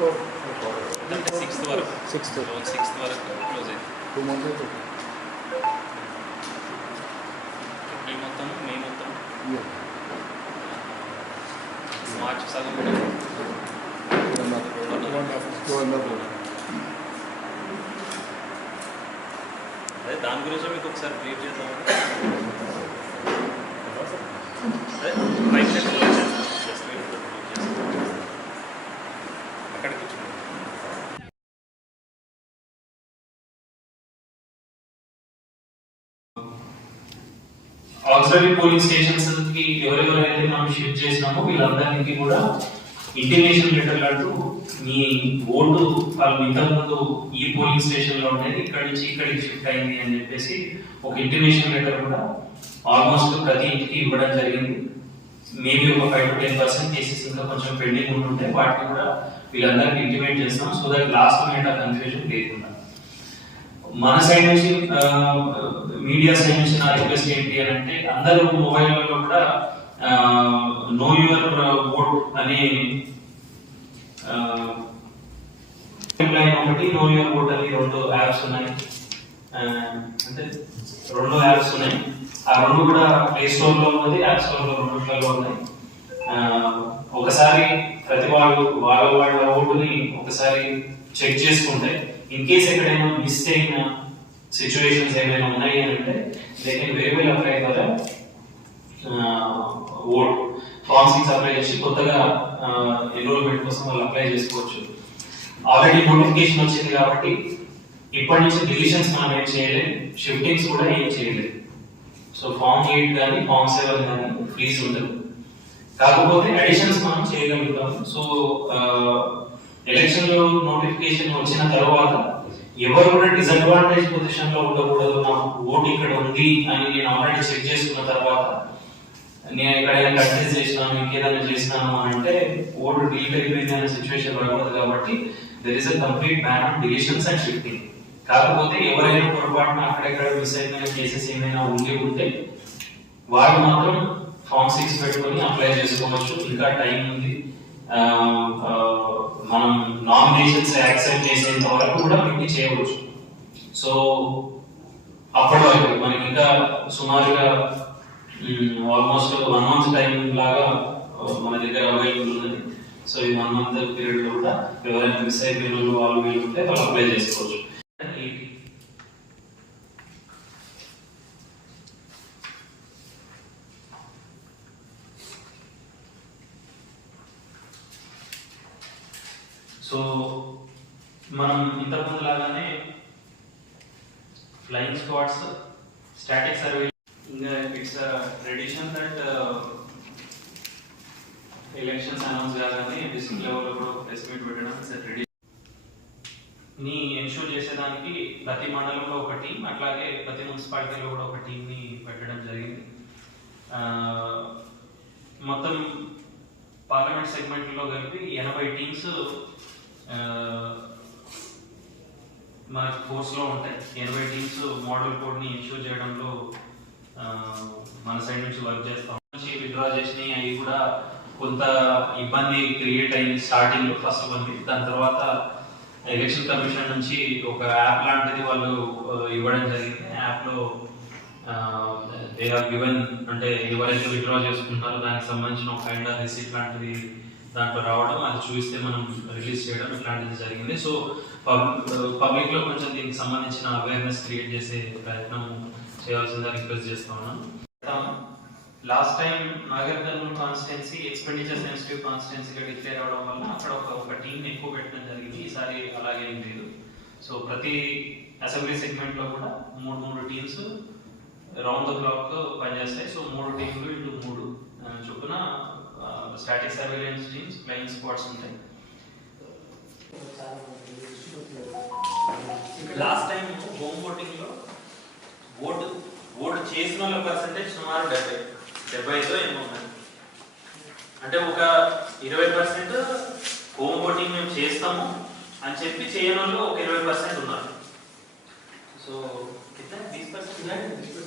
అంటే 6th వరకు 6th వరకు క్లోజ్ అయింది. 2 months అవుతుంది. ఏప్రిల్ మొత్తం, మే మొత్తం, Yeah. మార్చి సగం కూడా 2.5. అదే దాని గురించి మీకు ఒకసారి బ్రీఫ్ చేద్దాం. అదే 5 minutes వచ్చేస్తాం. జస్ట్ అక్కడికి వచ్చి ఆక్సిలరీ పోలింగ్ స్టేషన్స్ కి ఎవరెవరైతే మనం షిఫ్ట్ చేసినామో వీళ్ళందరికీ కూడా ఇంటిమేషన్ లెటర్ అంటూ మీ ఓటు వాళ్ళు ఇంతకుముందు ఈ పోలింగ్ స్టేషన్ లో ఉండేది ఇక్కడ నుంచి ఇక్కడికి షిఫ్ట్ అయింది అని చెప్పేసి ఒక ఇంటిమేషన్ లెటర్ కూడా ఆల్మోస్ట్ ప్రతి ఇంటికి ఇవ్వడం జరిగింది. మేబీ ఒక 5 to 10% కేసెస్ ఇంకా కొంచెం పెండింగ్ ఉంటుంటే వాటిని కూడా వీళ్ళందరికీ ఇంటిమేట్ చేస్తాం. సో దట్ లాస్ట్ మినిట్ ఆ కన్ఫ్యూజన్ లేకుండా మన సైడ్ నుంచి మీడియా సైడ్ నుంచి నా రిక్వెస్ట్ ఏంటి అని అంటే అందరూ మొబైల్లో కూడా నో యువర్ ఓట్ అనే ఒకటి నో యువర్ ఓట్ అని 2 యాప్స్ ఉన్నాయి. అంటే 2 యాప్స్ ఉన్నాయి. ఆ 2 కూడా ప్లే స్టోర్ లో ఉన్నది, యాప్ స్టోర్ లో 2 ఉన్నాయి. ఒకసారి ప్రతి వాళ్ళ ఓటుని ఒకసారి చెక్ చేసుకుంటే ఇన్ కేస్ ఎక్కడైనా మిస్ అయిన సిచ్యువేషన్స్ ఏమైనా ఉన్నాయి అని అంటే they can very well apply for vote form 6 apply చేసి కొత్తగా ఎన్రోల్మెంట్ కోసం వాళ్ళు అప్లై చేసుకోవచ్చు. ఆల్రెడీ నోటిఫికేషన్ వచ్చింది కాబట్టి ఇప్పటి నుంచి డిలిషన్స్ మనం ఏం చేయలేదు, షిఫ్టింగ్స్ కూడా ఏం చేయలేదు. సో ఫామ్ 8 కానీ ఫామ్ 7 కానీ ఫ్రీజ్ ఉండదు. కాకపోతే అడిషన్స్ మనం చేయగలుగుతాం. సో ఎలక్షన్ లో నోటిఫికేషన్ వచ్చిన తర్వాత ఎవరు కూడా డిసడ్వాంటేజ్ పొజిషన్ లో ఉండకూడదు. నాకు ఓటు ఇక్కడ ఉంది అని నేను ఆల్రెడీ చెక్ చేసుకున్న తర్వాత నేను ఇక్కడ కంటెస్ట్ చేసినాను, ఇంకేదైనా చేసినాను అని అంటే ఓటు డీల్ అయిపోయింది అనే సిచ్యువేషన్ రాకూడదు. కాబట్టి there is a complete ban on deletions and shifting. కాకపోతే ఎవరైనా పొరపాటున అక్కడెక్కడ మిస్ అయిపోయిన కేసెస్ ఏమైనా ఉంటే వాళ్ళు మాత్రం ఫామ్ 6 పెట్టుకొని అప్లై చేసుకోవచ్చు. ఇంకా టైం ఉంది. మనం నామినేషన్స్ యాక్సెప్ట్ చేసేంత వరకు కూడా వీటిని చేయవచ్చు. సో అప్పటి వరకు మనకి ఇంకా సుమారుగా ఆల్మోస్ట్ 1 month టైం లాగా మన దగ్గర అవైలబుల్ ఉన్నది. సో ఈ 1 month పీరియడ్ లో కూడా ఎవరైనా మిస్ అయిపోయిన వాళ్ళు వీళ్ళు ఉంటే వాళ్ళు అప్లై చేసుకోవచ్చు. సో మనం ఇంతకుముందు లాగానే ఫ్లయింగ్ స్క్వాడ్స్, స్టాటిక్ సర్వే, ఇంకా it's tradition that elections announce కాగానే డిస్ట్రిక్ట్ లెవెల్లో కూడా ప్రెస్ మీట్ పెట్టడం ఇట్స్ ట్రెడిషన్ ని ఎన్షూర్ చేసేదానికి ప్రతి మండలంలో ఒక టీం, అట్లాగే ప్రతి మున్సిపాలిటీలో కూడా ఒక టీంని పెట్టడం జరిగింది. మొత్తం పార్లమెంట్ సెగ్మెంట్లో కలిపి 80 టీమ్స్ మనకి ఫోర్స్లో ఉంటాయి. 80 టీమ్స్ మోడల్ కోడ్ని ఇష్యూ చేయడంలో మన సైడ్ నుంచి వర్క్ చేస్తాం. విత్డ్రా చేసినాయి అవి కూడా కొంత ఇబ్బంది క్రియేట్ అయింది స్టార్టింగ్లో ఫస్ట్ మంది. దాని తర్వాత ఎలక్షన్ కమిషన్ నుంచి ఒక యాప్ లాంటిది వాళ్ళు ఇవ్వడం జరిగింది. యాప్లో దే ఆర్ గివెన్, అంటే ఎవరైతే విత్డ్రా చేసుకుంటారో దానికి సంబంధించిన ఒక కైండ్ ఆఫ్ రిసీట్ లాంటిది దాంట్లో రావడం, అది చూస్తే మనం రిలీజ్ చేయడం ఇట్లాంటిది జరిగింది. సో పబ్లిక్ లో కొంచెం దీనికి సంబంధించిన అవేర్నెస్ క్రియేట్ చేసే ప్రయత్నం చేయాల్సిందిగా రిక్వెస్ట్ చేస్తా ఉన్నాను. Last time Nagar Kurnool constituency expenditure sensitive కాన్స్టిట్యున్సీగా డిక్లేర్ అవడం వల్ల అక్కడ ఒక టీం ఎక్కువ పెట్టడం జరిగింది. ఈసారి అలాగే ఏం లేదు. సో ప్రతి అసెంబ్లీ సెగ్మెంట్ లో కూడా 3 టీమ్స్ రౌండ్ ద క్లాక్ పనిచేస్తాయి. సో 3 టీంలు ఇంటూ 3 చొప్పున static surveillance teams, flying squads ఉంటాయి. లాస్ట్ టైం హోమ్ ఓటింగ్ లో ఓటు చేసిన వాళ్ళ పర్సెంటేజ్ సుమారు 75 ఏమో ఉన్నాయి. అంటే ఒక 20% హోమ్ ఓటింగ్ మేము చేస్తాము అని చెప్పి చేయని వాళ్ళు ఒక 20% ఉన్నారు. సో 20%